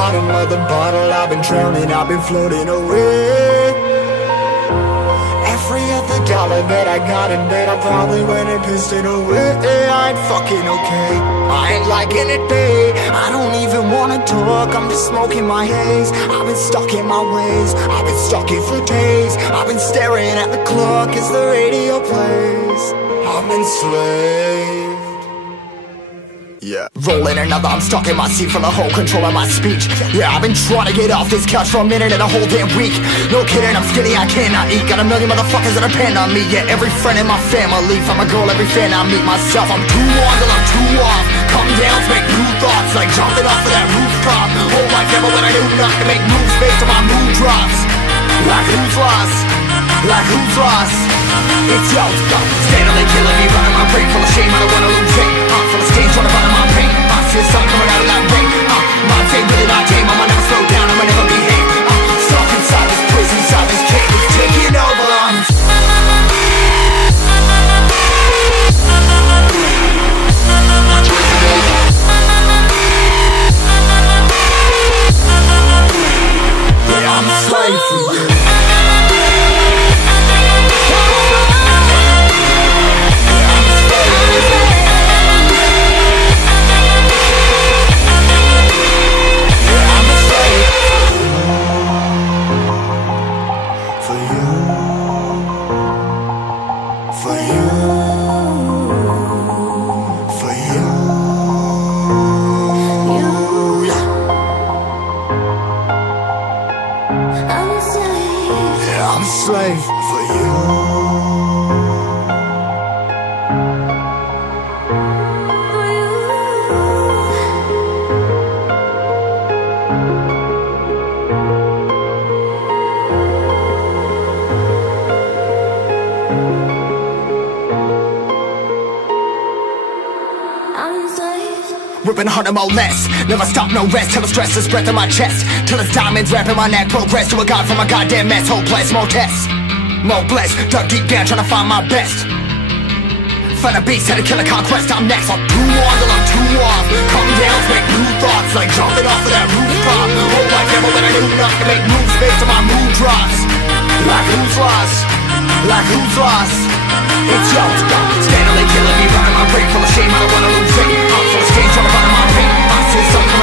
bottom of the bottle, I've been drowning, I've been floating away. Every other dollar that I got in bed, I probably went and pissed it away. I ain't fucking okay, I ain't liking it, babe. I don't even wanna talk, I'm just smoking my haze. I've been stuck in my ways, I've been stuck here for days. I've been staring at the clock as the radio plays. I'm enslaved. Yeah. Rolling another, I'm stuck in my seat, full of whole control of my speech. Yeah, I've been trying to get off this couch for a minute and a whole damn week. No kidding, I'm skinny, I cannot eat. Got a million motherfuckers that depend on me. Yeah, every friend in my family, from a girl, every fan I meet myself. I'm too on till I'm too off. Come down to make new thoughts, like jumping off of that rooftop. Whole life never when I do not to make moves based on my mood drops. Like who's lost? Like who's lost? It's yo, steadily killing me, running my brain full of shame. I don't wanna lose it. Full of stage, trying to find my pain. I see the sun coming out of that rain. My day really not tame. I'ma never slow down. I'ma never behave. Stuck inside this prison, inside this cage. It's taking over. Yeah, I'm a slave for you. Slave for you. Ripping harder, more less. Never stop, no rest. Till the stress is breath in my chest. Till it's diamonds wrapping my neck. Progress to a god from a goddamn mess. Hopeless, more tests, more blessed. Dug deep down trying to find my best. Find a beast, had to kill a conquest. I'm next. I'm too on till I'm too off. Come down to make new thoughts, like jumping off of that rooftop. Whole life never when I do nothing to make moves based on my mood drops. Like who's lost? Like who's lost? It's yo, steadily killing me, running my brain full of shame. I don't wanna lose it. I'm full of stage, trying to find my pain. I see the sun coming